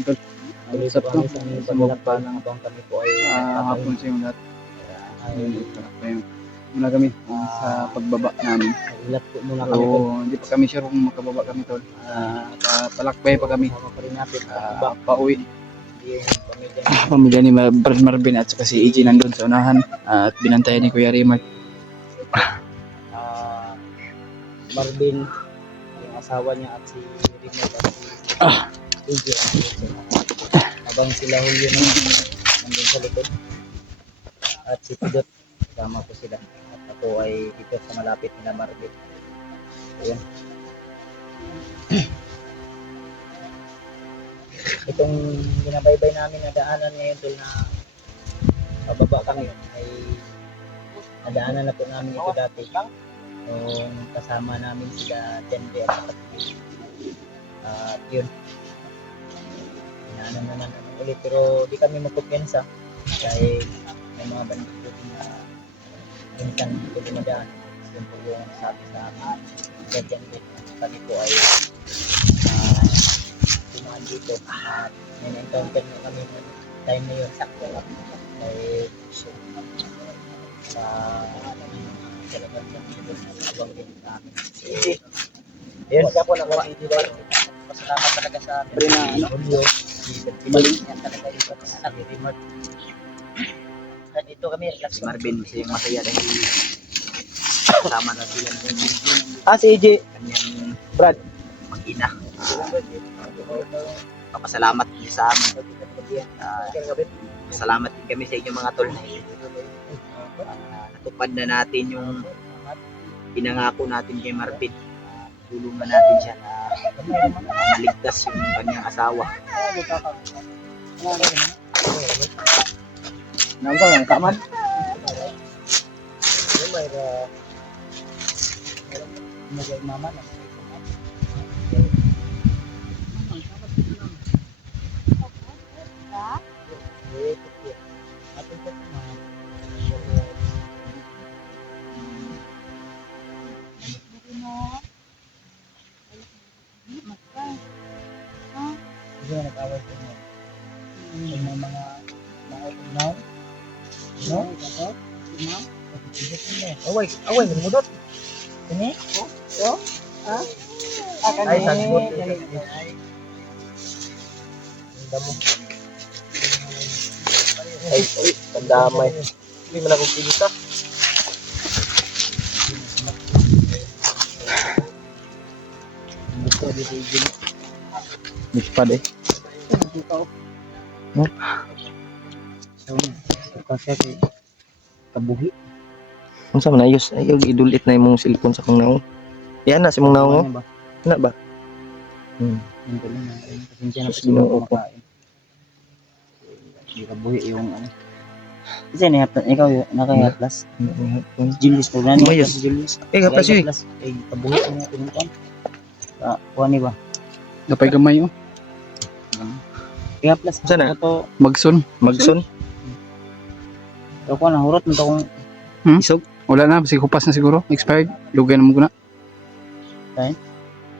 Uncle. Tuloy Usap po to. kami sa aming paglalak pa ng habang kami po ay Hapon sa inyo lahat. ay Muna kami sa pagbaba namin. naglalak po muna kami tol. So, hindi pa kami sure kung makababa kami tol. Palakbay pa kami. Kasama pa rin natin sa Pauwi. yung pamilya Pamilya ni Brad Marvin at saka si EJ nandun sa unahan. At binantayan ni Kuya Rimar. Marvin, yung asawa niya at si Rimar at si AJ habang sila Julio nandun sa likod at si Pidot kasama ko sila at ako ay dito sa malapit nila Marvin. Ayan. Itong binabaybay namin na daanan ngayon tol na pababa kami ay nadaanan na po namin ito dati. Kung kasama namin sila Denver at at yun inaanan naman namin ulit pero di kami magkumpiyansa dahil may mga bandito na minsan dito dumadaan yun po yung sabi sa amin ganyan din kami po ay dumaan dito at may na-encounter na kami ng time na yun sakto lang dahil talagang abang din sa amin. Ayun, kaya po nakapagdidiwan. Pasalamat talaga sa Julio. Ibalik niya talaga yung anak ni Rimar. At dito kami, si Marvin, masayang masaya dahil kasama na sila ng si AJ. Kanyang Brad. Mag-ina. Papasalamat niya sa amin. Salamat din kami sa inyong mga tol. Natupad na natin yung pinangako natin kay Marvin. Tulungan natin siya na maligtas yung kanyang asawa. Nangka ang kaman. Mama na. Hindi na nag-away ko mo. May mga nautugnaw. No? Ito? Ma'am? Away, mudot. Ini? So? Ha? Ay, sagbot. Ay, tandamay. Hindi mo na kong pigisa. Mispad eh. So, kasi kay kabuhi. Unsa man ayos ay idulit na imong cellphone sa kong naong. Yan na si mong naong. Ana ba? Yung tuloy na. Pasensya na po Sus, sa mga Ginoo ko. kumakain. Hindi kabuhi yung ano. Kasi ikaw naka-atlas. Julius po gani. Oh, yes. Julius. Kaplas yun. Eh, kabuhi mo tinukan. Kuha ni ba? Dapay gamay oh. Kaya plus Sana? ito Magson. Magson. ito ko na hurot mo ito kung Isog. Wala na. Kasi kupas na siguro. Expired. Lugay na mo na.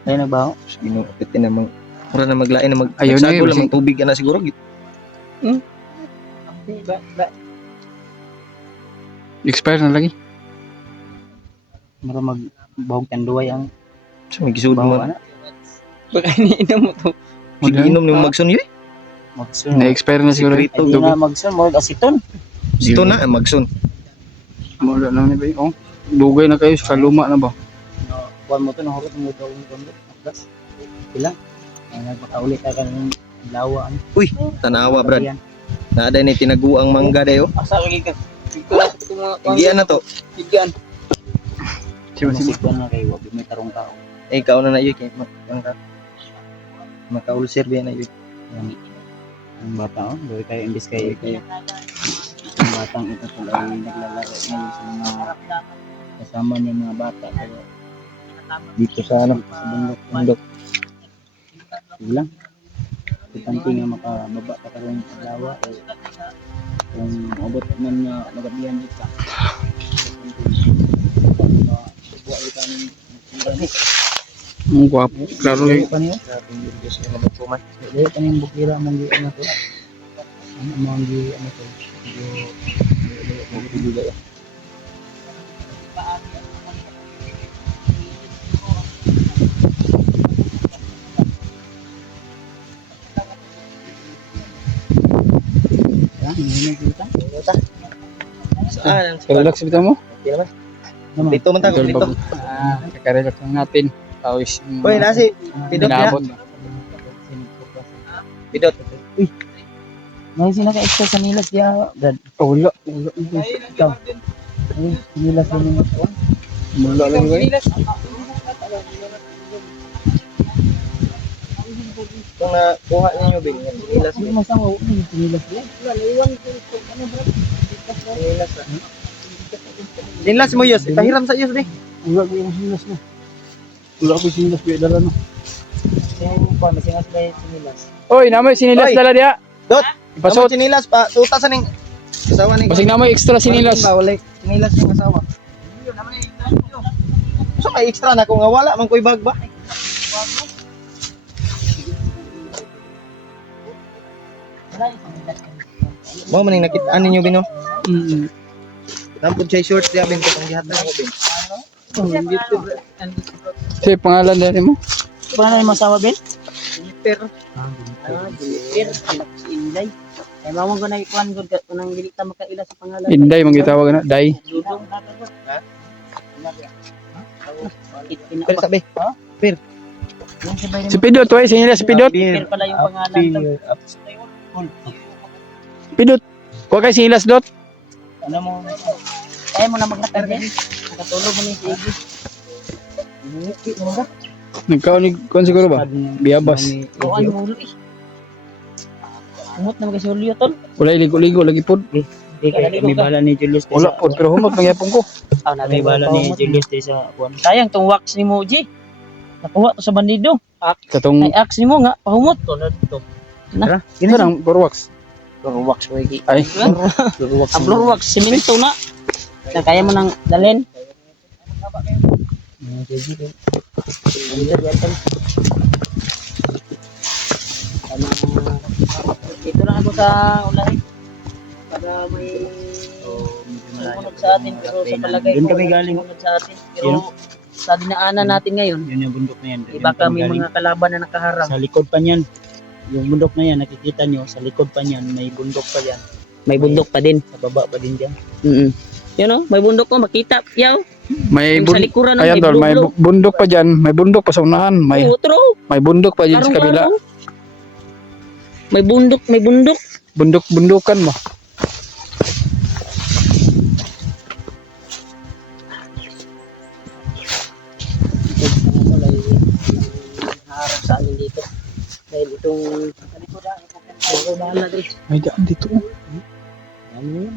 tayo nagbaho. Ginoo piti namang ora na maglain na Ayaw na magsago eh, lamang tubig ka na siguro. Expired na lagi. Mara magbahog tanduay ang So may gisud baho mo. ana. Baka iniinom mo to. Sige inom ni Magson yun. Magsun. Na-expire na siguro. Secret. Hindi na magsun mo asiton. Ito na Magson. Wala lang ni ba oh. Lugay na kayo sa luma na ba? Kuan mo to na hurot mo daw yung kondo. Atlas. Pila? Ay nagpakaulit ka ng lawa. Uy, tanawa brad. Naada ni tinaguang mangga dayo. Asa lagi ka? Ito Igian na to. Igian. Siya Masik ko na kay wabi may tarong tao. Eh ikaw na yun kay makaulsir biya na yun. Ang bata dahil kayo imbis kayo ang batang ito po ay naglalaro ngayon sa mga kasama niya mga bata pero Dito sa ano, sa bundok. Sige lang. Importante nga makababa ka karoon ng lawa o kung abot man nga magabihan dito ka. Buhay ka ng Ang gwapo. Klaro Dili kayo. pa niyo. Grabe yung Diyos yung nagkuman. Dili pa niyong bukira mong gi ano to. Ano mong gi ano to. Dili. Yan, hindi kita. Saan? Relax bitaw mo. Okay naman. Ano? Dito man tayo, dito. Kaka-relax lang natin. Tapos Uy, nasi. Pidot na. Pinabot. Pidot. May sinaka-extra sa nilas ya. Dad. Wala. Ikaw. Ay, nilas din yung ito. Wala lang kayo. Kung nakuha ninyo, Bing, yan. Ilas Hindi masawa. Nilas din. Nilas na. Nilas mo, Yus. Ipahiram sa Yus, di. Wala ko yung nilas na. Wala ko yung nilas. Dala no. Yung pa, masingas ba yung nilas? Oy, namoy sinilas Oy. dala dia. Dot. Ipasot. Pasot sinilas pa. Tuta sa ning asawa ning. Basig namoy extra sinilas. Wala sinilas ning asawa. So may extra na kung nga wala man ko'y bag ba? Mo man ning nakitaan ninyo Bino. Nampod siya short siya Bin pang gihatag mo Bin. Say pangalan dali mo. Paano yung masawa, Ben? Pero Inday. Ay, mawag ko na ikuan ko nang dili ta makaila sa pangalan. Inday man gitawag na. Day. Dudong. pero sabi. Yung si Bayron. Si Pidot, oy, sinilas si Pidot. Per pala yung pangalan. Pidot. Kuha kay sinilas dot. Alam mo, kaya mo na maglakad yan. Nakatulog mo ni si Iggy. Hindi mo ba? Nagkaunig kon siguro ba? Biyabas. Kuan mo ulo eh. Humot na kasi ulyo tol. Wala ligo-ligo lagi pod. May bala ni Julius. Wala pod pero humot mangyapon ko. May bala ni Julius sa kuan. Sayang tong wax ni mo, G. Nakuha to sa bandido. Katong Ay ax ni mo nga, pahumot. Tulad to. ito nang Borwax. Floor wax mo Iggy. Ay. Ang floor wax, simento na. Na kaya mo nang dalhin. Dito lang ako sa ulahin. Para may sumunod sa atin. Pero sa palagay ko, sumunod sa atin. Pero sa dinaanan natin ngayon, Yun yung bundok na yan. iba kami mga kalaban na nakaharang. Sa likod pa niyan. Yung bundok na yan, nakikita nyo, sa likod pa niyan, may bundok pa yan. May bundok pa din. Sa baba pa din dyan. Yan o, may bundok ko, makita. Yaw. May Yung sa likuran ng Ayan tol, may bundok pa diyan, may bundok pa sa unahan, may Utro. bundok pa diyan sa kabila. May bundok, may bundok. Bundok-bundukan mo. Harap sa amin dito. Dahil itong ako bahala dito. May daan dito. Ano yun?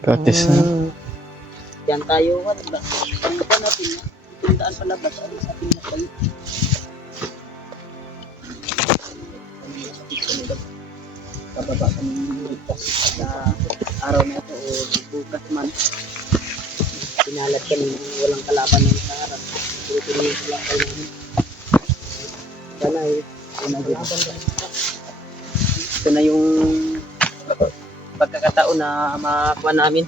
Gratis na. Diyan tayo. Pagpunta natin na. Pagpuntaan palabas. Ano sa ating napalit? Kababa kami ligtas sa araw na ito o bukas man. Pinalat kami ng walang kalaban ng nakaharap. Tuloy-tuloy lang kayo namin. Sana eh. Ito na yung pagkakataon na makakuha namin.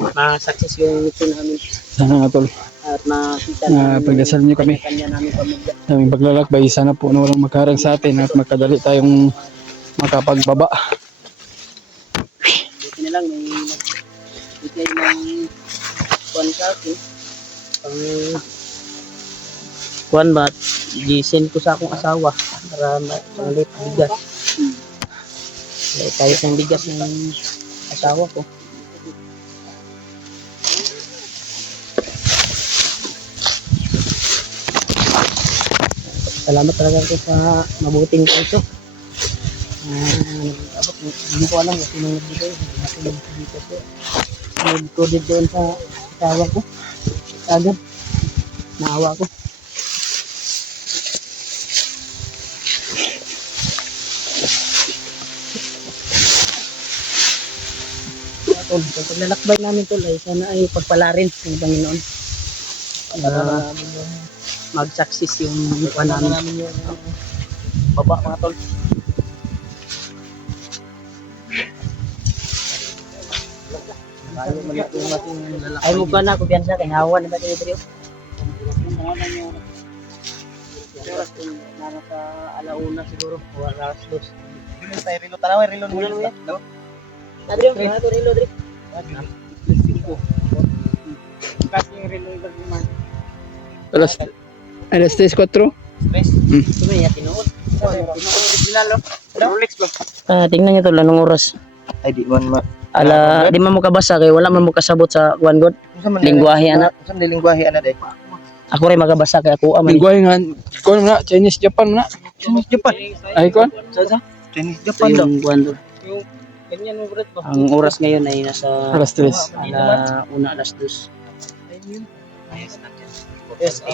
Ma-success yung mission namin. Sana nga tol. At makita namin pagdasal niyo kami. kanya namin pamilya. Naming paglalakbay, sana po na walang magkarang sa atin at magkadali tayong makapagbaba. Buti na lang may nagbigay ng kuwan sa akin. Pang kuwan ba? Gisend ko sa akong asawa para malit bigas. Kahit ng bigas ng asawa ko. Salamat talaga ko sa mabuting puso. Abot, hindi ko alam kung sino nagbigay. Nag-coded doon sa asawa ko. Agad. Naawa ko. Tol, sa paglalakbay namin tol ay sana ay pagpalarin ng Panginoon. mag-success yung kuha namin yung baba mga tol. Ay mo ka na ko biyan sa kay hawan na ba dito? Oras kung nasa alauna siguro o alas 2. Rilo tanaw, rilo mo. Adrio, ano to relo dri? Alas 3:04. Sumay ya tinuod. Rolex bro. Tingnan niyo to lanong oras. Ay di man ma. Ala, di man mo kabasa kay wala man mo kasabot sa kuan god. Lingwahe ana. Unsa man lingwahe ana day? Ako rin magabasa kay ako aman. Lingwahe nga kon na Chinese Japan na. Chinese Japan. Ay kon. Chinese Japan daw. Yung kuan do. Ang oras ngayon ay nasa Alas 3. una alas 2. Yes,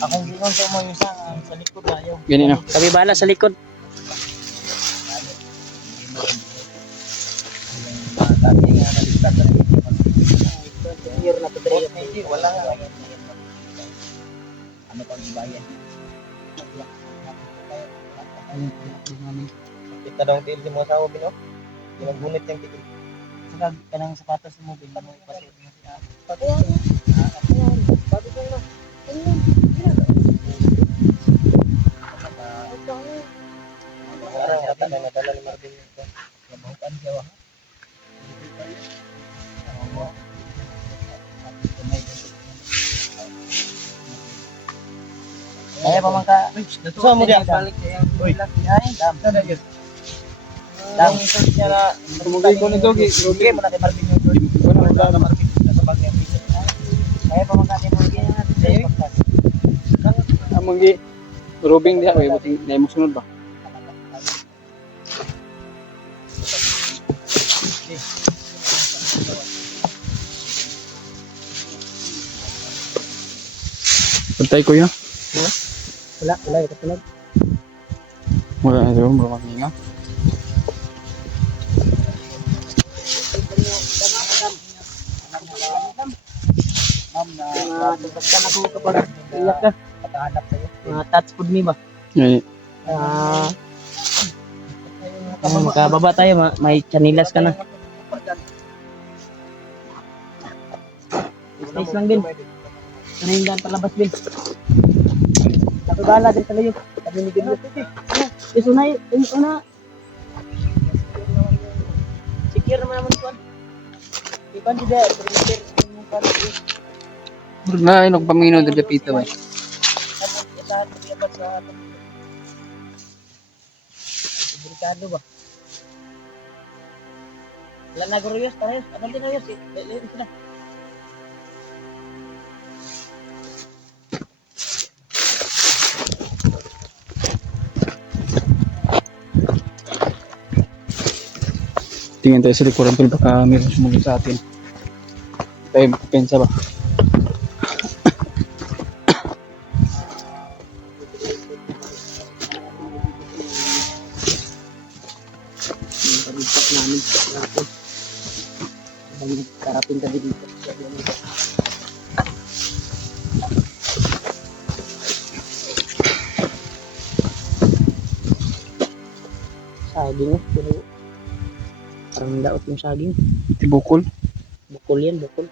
akong gingon sa mo yung sa likod na yung Gani na. Kami bala sa likod. Wala nga. ano pang bayan. Kita daw til mo sa bino. Ginagunit yang tiil. Saka kanang sapatos mo bin mo ipasuot mo siya. Parang ata na nadala ni Marvin ito. Mabukan siya wa. Ay pa man ka. So mo diya. Uy, ay, dam. Dam. Tumugay ko nito gi. Okay mo na kay Marvin yung George. Wala na Marvin sa bagay. Ay pa man ka mo gi. among gi. Robing diha kay buting nay mo sunod ba. Pantay ko ya. Wala ito tulad. Wala na daw mo makinga. Ma'am na Basta na ko kapag iyak ka. paghahanap sa'yo. Mga touch food me ba? Gani. Makababa tayo, may chanilas ka na. Space lang din. Sanayin daan palabas din. Tapi bala din talayo. Sabi ni Gilbert. Yes, unay. Una. Secure naman naman kuan. Iban di ba? Na inog pamino dito pita ba. Delikado ba? Wala na guro yus, parehas. Anong din na yus? Ito na. Tingin tayo sa likuran tol baka meron sumugod sa atin. Tayo pensa ba? Pag-ipak namin. Habang karapin kami dito. Saging pero parang daot yung saging. Tibukol. Bukol yan, bukol.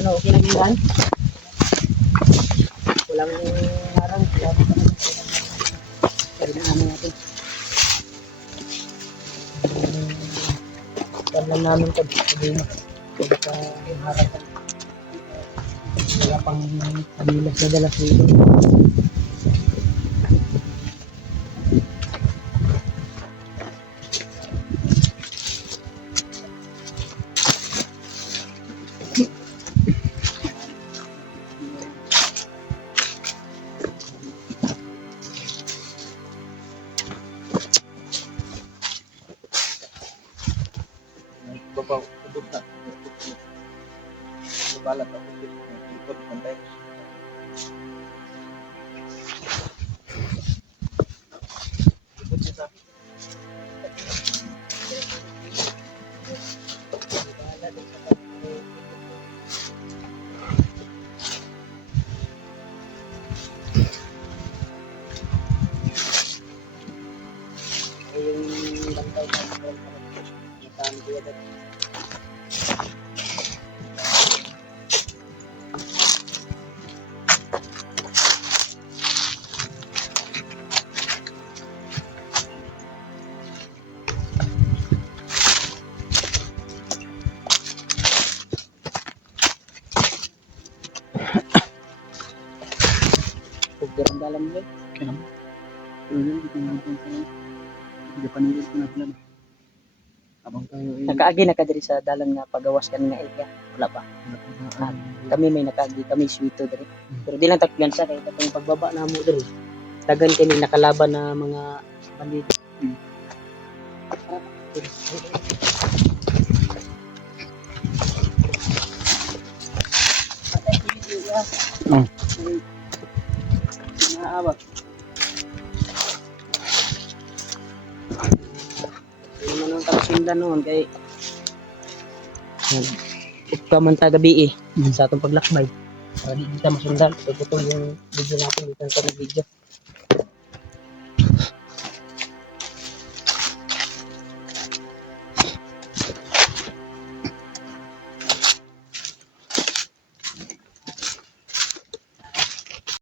Ano, okay lang yung daan? Walang harang. Sabi na namin natin. Sabi lang namin ito. Sabi mo. Sabi ka yung harang ka. Wala pang kabilas na dalas dito. Babaw, ubod na. Balat ako ikot pantay. Ikot siya sa Pero ang dalam mo. Kaya naman. Pero yun, hindi ko naman sa hindi pa nilid ko na pala. Habang tayo ay... Nakaagi na ka diri sa dalan nga pagawas ka nga ika. Wala pa. Kami may nakaagi, kami suito diri. Pero di lang takyan sa kay katong pagbaba na mo diri. Tagan kami nakalaban na mga bandit. Oh. Naabak. Ano man ang kasundan noon kay ka man ta gabi sa atong paglakbay. Para di kita masundan, pagputol yung video natin dito sa video.